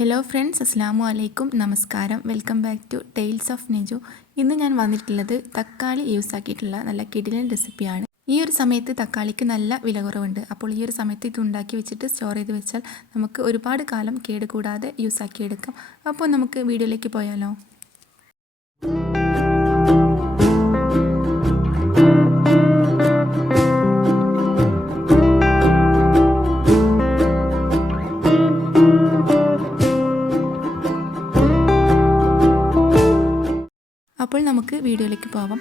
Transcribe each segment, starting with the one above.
Hello friends, അസ്സാമു അലൈക്കും, നമസ്കാരം. Welcome back to tales of Neju. ഇന്ന് ഞാൻ വന്നിട്ടുള്ളത് തക്കാളി യൂസ് ആക്കിയിട്ടുള്ള നല്ല കിടിലൻ റെസിപ്പിയാണ്. ഈ ഒരു സമയത്ത് തക്കാളിക്ക് നല്ല വില കുറവുണ്ട്. അപ്പോൾ ഈ ഒരു സമയത്ത് ഇത് ഉണ്ടാക്കി വെച്ചിട്ട് സ്റ്റോർ ചെയ്ത് വെച്ചാൽ നമുക്ക് ഒരുപാട് കാലം കേടുകൂടാതെ യൂസ് ആക്കിയെടുക്കാം. അപ്പോൾ നമുക്ക് വീഡിയോയിലേക്ക് പോയാലോ. അപ്പോൾ നമുക്ക് വീഡിയോയിലേക്ക് പോവാം.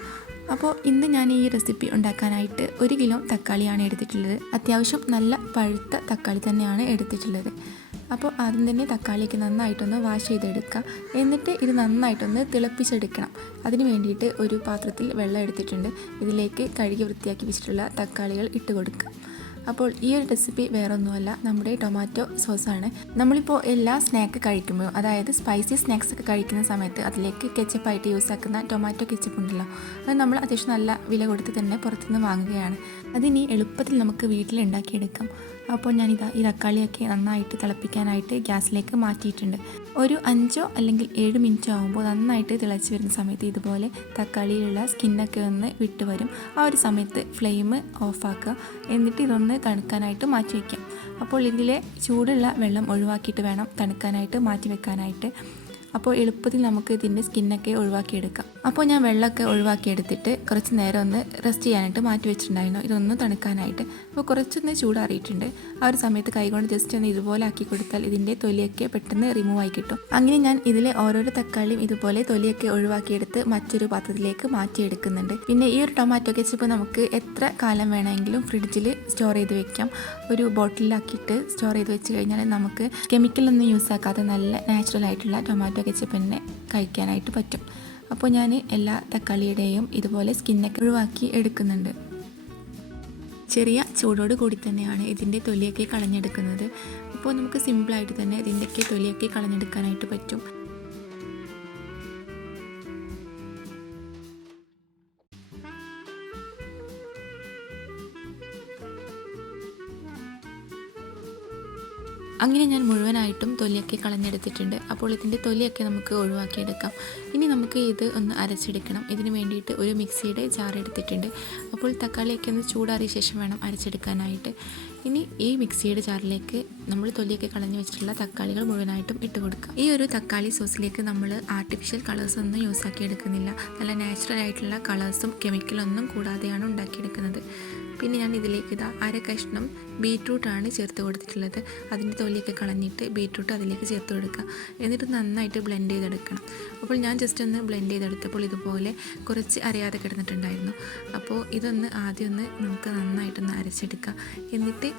അപ്പോൾ ഇന്ന് ഞാൻ ഈ റെസിപ്പി ഉണ്ടാക്കാനായിട്ട് 1 കിലോ തക്കാളിയാണ് എടുത്തിട്ടുള്ളത്. അത്യാവശ്യം നല്ല പഴുത്ത തക്കാളി തന്നെയാണ് എടുത്തിട്ടുള്ളത്. അപ്പോൾ ആദ്യം തന്നെ തക്കാളിയൊക്കെ നന്നായിട്ടൊന്ന് വാഷ് ചെയ്തെടുക്കുക. എന്നിട്ട് ഇത് നന്നായിട്ടൊന്ന് തിളപ്പിച്ചെടുക്കണം. അതിന് വേണ്ടിയിട്ട് ഒരു പാത്രത്തിൽ വെള്ളം എടുത്തിട്ടുണ്ട്. ഇതിലേക്ക് കഴുകി വൃത്തിയാക്കി വെച്ചിട്ടുള്ള തക്കാളികൾ ഇട്ട് കൊടുക്കുക. അപ്പോൾ ഈ ഒരു റെസിപ്പി വേറൊന്നുമല്ല, നമ്മുടെ ടൊമാറ്റോ സോസാണ്. നമ്മളിപ്പോൾ എല്ലാ സ്നാക്ക് കഴിക്കുമ്പോഴും, അതായത് സ്പൈസി സ്നാക്സ് ഒക്കെ കഴിക്കുന്ന സമയത്ത് അതിലേക്ക് കെച്ചപ്പായിട്ട് യൂസ് ആക്കുന്ന ടൊമാറ്റോ കെച്ചപ്പ് ഉണ്ടല്ലോ, അത് നമ്മൾ അത്യാവശ്യം നല്ല വില കൊടുത്ത് തന്നെ പുറത്തുനിന്ന് വാങ്ങുകയാണ്. അതിനി എളുപ്പത്തിൽ നമുക്ക് വീട്ടിൽ ഉണ്ടാക്കിയെടുക്കാം. അപ്പോൾ ഞാനിതാ ഈ തക്കാളിയൊക്കെ നന്നായിട്ട് തിളപ്പിക്കാനായിട്ട് ഗ്യാസിലേക്ക് മാറ്റിയിട്ടുണ്ട്. ഒരു 5 അല്ലെങ്കിൽ 7 മിനിറ്റ് ആകുമ്പോൾ നന്നായിട്ട് തിളച്ച് വരുന്ന സമയത്ത് ഇതുപോലെ തക്കാളിയിലുള്ള സ്കിന്നൊക്കെ ഒന്ന് വിട്ട് വരും. ആ ഒരു സമയത്ത് ഫ്ലെയിം ഓഫാക്കുക. എന്നിട്ട് ഇതൊന്ന് തണുക്കാനായിട്ട് മാറ്റി വയ്ക്കാം. അപ്പോൾ ഇതിലെ ചൂടുള്ള വെള്ളം ഒഴിവാക്കിയിട്ട് വേണം തണുക്കാനായിട്ട് മാറ്റി വെക്കാനായിട്ട്. അപ്പോൾ എളുപ്പത്തിൽ നമുക്ക് ഇതിൻ്റെ സ്കിന്നൊക്കെ ഒഴിവാക്കിയെടുക്കാം. അപ്പോൾ ഞാൻ വെള്ളമൊക്കെ ഒഴിവാക്കിയെടുത്തിട്ട് കുറച്ച് നേരം ഒന്ന് റെസ്റ്റ് ചെയ്യാനായിട്ട് മാറ്റി വെച്ചിട്ടുണ്ടായിരുന്നു, ഇതൊന്ന് തണുക്കാനായിട്ട്. അപ്പോൾ കുറച്ചൊന്ന് ചൂടാറിയിട്ടുണ്ട്. ആ ഒരു സമയത്ത് കൈകൊണ്ട് ജസ്റ്റ് ഒന്ന് ഇതുപോലെ ആക്കി കൊടുത്താൽ ഇതിൻ്റെ തൊലിയൊക്കെ പെട്ടെന്ന് റിമൂവ് ആയി കിട്ടും. അങ്ങനെ ഞാൻ ഇതിലെ ഓരോരോ തക്കാളിയും ഇതുപോലെ തൊലിയൊക്കെ ഒഴിവാക്കിയെടുത്ത് മറ്റൊരു പാത്രത്തിലേക്ക് മാറ്റിയെടുക്കുന്നുണ്ട്. പിന്നെ ഈ ഒരു ടൊമാറ്റോ കെച്ചപ്പ് നമുക്ക് എത്ര കാലം വേണമെങ്കിലും ഫ്രിഡ്ജിൽ സ്റ്റോർ ചെയ്ത് വെക്കാം. ഒരു ബോട്ടിലാക്കിയിട്ട് സ്റ്റോർ ചെയ്ത് വെച്ച് കഴിഞ്ഞാൽ നമുക്ക് കെമിക്കലൊന്നും യൂസ് ആക്കാതെ നല്ല നാച്ചുറൽ ആയിട്ടുള്ള ടൊമാറ്റോ കെച്ചപ്പ് തന്നെ കഴിക്കാനായിട്ട് പറ്റും. അപ്പോൾ ഞാൻ എല്ലാ തക്കാളിയുടെയും ഇതുപോലെ സ്കിന്നൊക്കെ ഒഴിവാക്കി എടുക്കുന്നുണ്ട്. ചെറിയ ചൂടോട് കൂടി തന്നെയാണ് ഇതിൻ്റെ തൊലിയൊക്കെ കളഞ്ഞെടുക്കുന്നത്. അപ്പോൾ നമുക്ക് സിമ്പിളായിട്ട് തന്നെ ഇതിൻ്റെയൊക്കെ തൊലിയൊക്കെ കളഞ്ഞെടുക്കാനായിട്ട് പറ്റും. അങ്ങനെ ഞാൻ മുഴുവനായിട്ടും തൊലിയൊക്കെ കളഞ്ഞെടുത്തിട്ടുണ്ട്. അപ്പോൾ ഇതിൻ്റെ തൊലിയൊക്കെ നമുക്ക് ഒഴിവാക്കിയെടുക്കാം. ഇനി നമുക്ക് ഇത് ഒന്ന് അരച്ചെടുക്കണം. ഇതിന് വേണ്ടിയിട്ട് ഒരു മിക്സിയുടെ ജാർ എടുത്തിട്ടുണ്ട്. അപ്പോൾ തക്കാളിയൊക്കെ ഒന്ന് ചൂടാറിയ ശേഷം വേണം അരച്ചെടുക്കാനായിട്ട്. ഇനി ഈ മിക്സിയുടെ ജാറിലേക്ക് നമ്മൾ തൊലിയൊക്കെ കളഞ്ഞു വെച്ചിട്ടുള്ള തക്കാളികൾ മുഴുവനായിട്ടും ഇട്ട് കൊടുക്കാം. ഈ ഒരു തക്കാളി സോസിലേക്ക് നമ്മൾ ആർട്ടിഫിഷ്യൽ കളേഴ്സൊന്നും യൂസ് ആക്കി എടുക്കുന്നില്ല. നല്ല നാച്ചുറൽ ആയിട്ടുള്ള കളേഴ്സും കെമിക്കലൊന്നും കൂടാതെയാണ് ഉണ്ടാക്കിയെടുക്കുന്നത്. പിന്നെ ഞാൻ ഇതിലേക്ക് അര കഷ്ണം ബീറ്റ്റൂട്ടാണ് ചേർത്ത് കൊടുത്തിട്ടുള്ളത്. അതിൻ്റെ തൊലിയൊക്കെ കളഞ്ഞിട്ട് ബീറ്റ്റൂട്ട് അതിലേക്ക് ചേർത്ത് കൊടുക്കുക. എന്നിട്ട് നന്നായിട്ട് ബ്ലെൻഡ് ചെയ്തെടുക്കണം. അപ്പോൾ ഞാൻ ജസ്റ്റ് ഒന്ന് ബ്ലെൻഡ് ചെയ്തെടുത്തപ്പോൾ ഇതുപോലെ കുറച്ച് അരയാതെ കിടന്നിട്ടുണ്ടായിരുന്നു. അപ്പോൾ ഇതൊന്ന് ആദ്യം ഒന്ന് നമുക്ക് നന്നായിട്ടൊന്ന് അരച്ചെടുക്കുക. എന്നിട്ട്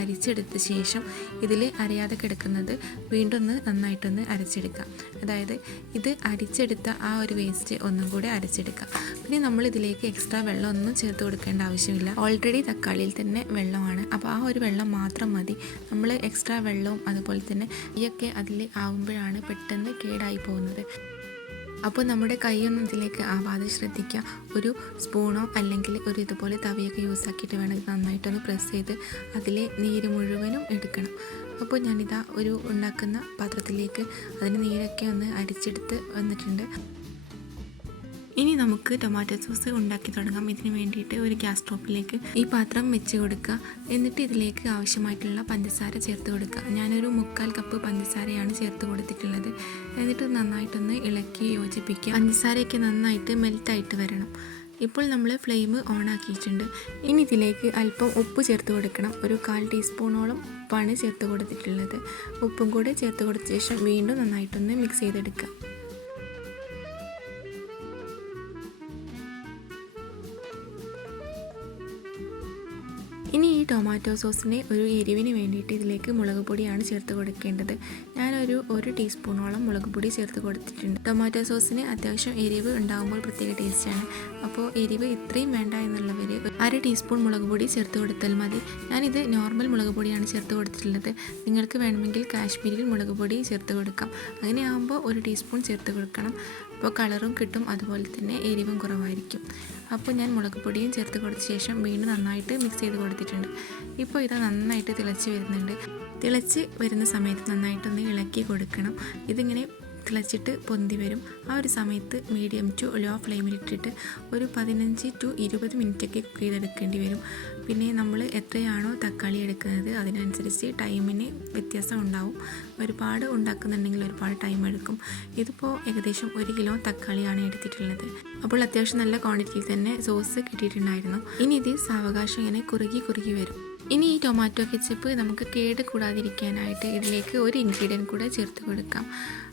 അരിച്ചെടുത്ത ശേഷം ഇതിൽ അരയാതെ കിടക്കുന്നത് വീണ്ടും ഒന്ന് നന്നായിട്ടൊന്ന് അരച്ചെടുക്കുക. അതായത് ഇത് അരിച്ചെടുത്ത ആ ഒരു വേസ്റ്റ് ഒന്നും കൂടെ അരച്ചെടുക്കുക. പിന്നെ നമ്മൾ ഇതിലേക്ക് എക്സ്ട്രാ വെള്ളം ഒന്നും ചേർത്ത് കൊടുക്കേണ്ട ആവശ്യമില്ല. ഓൾറെഡി തക്കാളിയിൽ തന്നെ വെള്ളമാണ്. അപ്പോൾ ആ ഒരു വെള്ളം മാത്രം മതി. നമ്മൾ എക്സ്ട്രാ വെള്ളവും അതുപോലെ തന്നെ ഇതൊക്കെ അതിൽ ആവുമ്പോഴാണ് പെട്ടെന്ന് കേടായി പോകുന്നത്. അപ്പോൾ നമ്മുടെ കൈയൊന്നും ഇതിലേക്ക് ആവാതെ ശ്രദ്ധിക്കുക. ഒരു സ്പൂണോ അല്ലെങ്കിൽ ഒരു ഇതുപോലെ തവിയൊക്കെ യൂസ് ആക്കിയിട്ട് വേണം ഇത് നന്നായിട്ടൊന്ന് പ്രസ് ചെയ്ത് അതിലെ നീര് മുഴുവനും എടുക്കണം. അപ്പോൾ ഞാനിതാ ഒരു ഉണ്ടാക്കുന്ന പാത്രത്തിലേക്ക് അതിന് നീരൊക്കെ ഒന്ന് അരിച്ചെടുത്ത് വന്നിട്ടുണ്ട്. ഇനി നമുക്ക് ടൊമാറ്റോ സോസ് ഉണ്ടാക്കി തുടങ്ങാം. ഇതിന് വേണ്ടിയിട്ട് ഒരു ഗ്യാസ് സ്റ്റോപ്പിലേക്ക് ഈ പാത്രം വെച്ച് കൊടുക്കുക. എന്നിട്ട് ഇതിലേക്ക് ആവശ്യമായിട്ടുള്ള പഞ്ചസാര ചേർത്ത് കൊടുക്കുക. ഞാനൊരു 3/4 കപ്പ് പഞ്ചസാരയാണ് ചേർത്ത് കൊടുത്തിട്ടുള്ളത്. എന്നിട്ട് നന്നായിട്ടൊന്ന് ഇളക്കി യോജിപ്പിക്കുക. പഞ്ചസാരയൊക്കെ നന്നായിട്ട് മെൽറ്റായിട്ട് വരണം. ഇപ്പോൾ നമ്മൾ ഫ്ലെയിം ഓൺ ആക്കിയിട്ടുണ്ട്. ഇനി ഇതിലേക്ക് അല്പം ഉപ്പ് ചേർത്ത് കൊടുക്കണം. ഒരു 1/4 ടീസ്പൂണോളം ഉപ്പാണ് ചേർത്ത് കൊടുത്തിട്ടുള്ളത്. ഉപ്പും കൂടെ ചേർത്ത് കൊടുത്ത ശേഷം വീണ്ടും നന്നായിട്ടൊന്ന് മിക്സ് ചെയ്തെടുക്കുക. ഇനി ഈ ടൊമാറ്റോ സോസിന് ഒരു എരിവിന് വേണ്ടിയിട്ട് ഇതിലേക്ക് മുളക് പൊടിയാണ് ചേർത്ത് കൊടുക്കേണ്ടത്. ഞാനൊരു 1 ടീസ്പൂണോളം മുളക് പൊടി ചേർത്ത് കൊടുത്തിട്ടുണ്ട്. ടൊമാറ്റോ സോസിന് അത്യാവശ്യം എരിവ് ഉണ്ടാകുമ്പോൾ പ്രത്യേക ടേസ്റ്റാണ്. അപ്പോൾ എരിവ് ഇത്രയും വേണ്ട എന്നുള്ളവർ 1/2 ടീസ്പൂൺ മുളക് പൊടി ചേർത്ത് കൊടുത്താൽ മതി. ഞാനിത് നോർമൽ മുളക് പൊടിയാണ് ചേർത്ത് കൊടുത്തിട്ടുള്ളത്. നിങ്ങൾക്ക് വേണമെങ്കിൽ കാശ്മീരി മുളക് പൊടി ചേർത്ത് കൊടുക്കാം. അങ്ങനെ ആകുമ്പോൾ 1 ടീസ്പൂൺ ചേർത്ത് കൊടുക്കണം. അപ്പോൾ കളറും കിട്ടും, അതുപോലെ തന്നെ എരിവും കുറവായിരിക്കും. അപ്പോൾ ഞാൻ മുളക് പൊടിയും ചേർത്ത് കൊടുത്ത ശേഷം വീണ്ടും നന്നായിട്ട് മിക്സ് ചെയ്ത് കൊടുത്തിട്ടുണ്ട്. ഇപ്പോൾ ഇത് നന്നായിട്ട് തിളച്ച് വരുന്നുണ്ട്. തിളച്ച് വരുന്ന സമയത്ത് നന്നായിട്ടൊന്ന് ഇളക്കി കൊടുക്കണം. ഇതിങ്ങനെ തിളച്ചിട്ട് പൊന്തി വരും. ആ ഒരു സമയത്ത് മീഡിയം ടു ലോ ഫ്ലെയിമിലിട്ടിട്ട് ഒരു 15 to 20 മിനിറ്റൊക്കെ കുക്ക് ചെയ്തെടുക്കേണ്ടി വരും. പിന്നെ നമ്മൾ എത്രയാണോ തക്കാളി എടുക്കുന്നത് അതിനനുസരിച്ച് ടൈമിന് വ്യത്യാസം ഉണ്ടാവും. ഒരുപാട് ഉണ്ടാക്കുന്നുണ്ടെങ്കിൽ ഒരുപാട് ടൈം എടുക്കും. ഇതിപ്പോൾ ഏകദേശം 1 കിലോ തക്കാളിയാണ് എടുത്തിട്ടുള്ളത്. അപ്പോൾ അത്യാവശ്യം നല്ല ക്വാണ്ടിറ്റിയിൽ തന്നെ സോസ് കിട്ടിയിട്ടുണ്ടായിരുന്നു. ഇനി ഇത് സാവകാശം ഇങ്ങനെ കുറുകി വരും. ഇനി ഈ ടൊമാറ്റോ കെച്ചപ്പ് നമുക്ക് കേട് കൂടാതിരിക്കാനായിട്ട് ഇതിലേക്ക് ഒരു ഇൻഗ്രീഡിയൻറ്റ് കൂടെ ചേർത്ത് കൊടുക്കാം.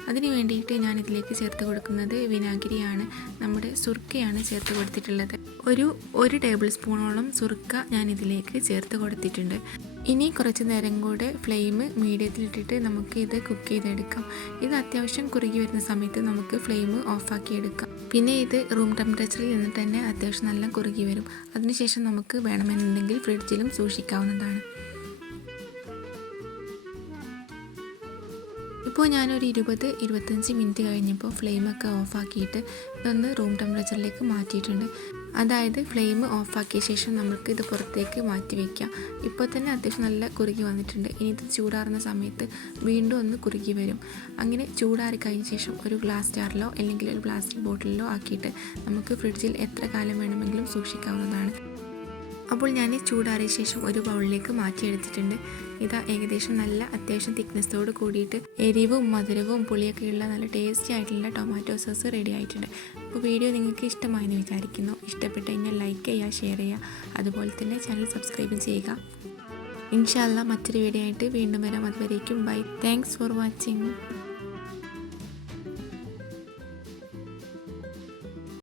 അതിന് വേണ്ടിയിട്ട് ഞാൻ ഇതിലേക്ക് ചേർത്ത് കൊടുക്കുന്നത് വിനാഗിരിയാണ്, നമ്മുടെ സുർക്കയാണ് ചേർത്ത് കൊടുത്തിട്ടുള്ളത്. ഒരു ടേബിൾ സ്പൂണോളം സുർക്ക ഞാൻ ഇതിലേക്ക് ചേർത്ത് കൊടുത്തിട്ടുണ്ട്. ഇനി കുറച്ച് നേരം കൂടെ ഫ്ലെയിം മീഡിയത്തിലിട്ടിട്ട് നമുക്ക് ഇത് കുക്ക് ചെയ്തെടുക്കാം. ഇത് അത്യാവശ്യം കുറുകി വരുന്ന സമയത്ത് നമുക്ക് ഫ്ലെയിം ഓഫാക്കി എടുക്കാം. പിന്നെ ഇത് റൂം ടെമ്പറേച്ചറിൽ നിന്നിട്ട് തന്നെ അത്യാവശ്യം നല്ല കുറുകി വരും. അതിനുശേഷം നമുക്ക് വേണമെന്നുണ്ടെങ്കിൽ ഫ്രിഡ്ജിലും സൂക്ഷിക്കാവുന്നതാണ്. ഇപ്പോൾ ഞാനൊരു 20-25 മിനിറ്റ് കഴിഞ്ഞപ്പോൾ ഫ്ലെയിമൊക്കെ ഓഫാക്കിയിട്ട് ഇതൊന്ന് റൂം ടെമ്പറേച്ചറിലേക്ക് മാറ്റിയിട്ടുണ്ട്. അതായത് ഫ്ലെയിം ഓഫാക്കിയ ശേഷം നമുക്ക് ഇത് പുറത്തേക്ക് മാറ്റി വയ്ക്കാം. ഇപ്പോൾ തന്നെ അത്യാവശ്യം നല്ല കുറുകി വന്നിട്ടുണ്ട്. ഇനി ഇത് ചൂടാറുന്ന സമയത്ത് വീണ്ടും ഒന്ന് കുറുകി വരും. അങ്ങനെ ചൂടാറി കഴിഞ്ഞ ശേഷം ഒരു ഗ്ലാസ് ജാറിലോ അല്ലെങ്കിൽ ഒരു പ്ലാസ്റ്റിക് ബോട്ടിലിലോ ആക്കിയിട്ട് നമുക്ക് ഫ്രിഡ്ജിൽ എത്ര കാലം വേണമെങ്കിലും സൂക്ഷിക്കാവുന്നതാണ്. അപ്പോൾ ഞാൻ ചൂടാറിയ ശേഷം ഒരു ബൗളിലേക്ക് മാറ്റിയെടുത്തിട്ടുണ്ട്. ഇതാ ഏകദേശം നല്ല അത്യാവശ്യം തിക്നെസ്സോട് കൂടിയിട്ട് എരിവും മധുരവും പുളിയൊക്കെയുള്ള നല്ല ടേസ്റ്റി ആയിട്ടുള്ള ടൊമാറ്റോ സോസ് റെഡി ആയിട്ടുണ്ട്. അപ്പോൾ വീഡിയോ നിങ്ങൾക്ക് ഇഷ്ടമായെന്ന് വിചാരിക്കുന്നു. ഇഷ്ടപ്പെട്ട് കഴിഞ്ഞാൽ ലൈക്ക് ചെയ്യുക, ഷെയർ ചെയ്യുക, അതുപോലെ തന്നെ ചാനൽ സബ്സ്ക്രൈബ് ചെയ്യുക. ഇൻഷാ അല്ലാഹ് മറ്റൊരു വീഡിയോ ആയിട്ട് വീണ്ടും വരാം. അതുവരേക്കും ബൈ. Thanks for watching.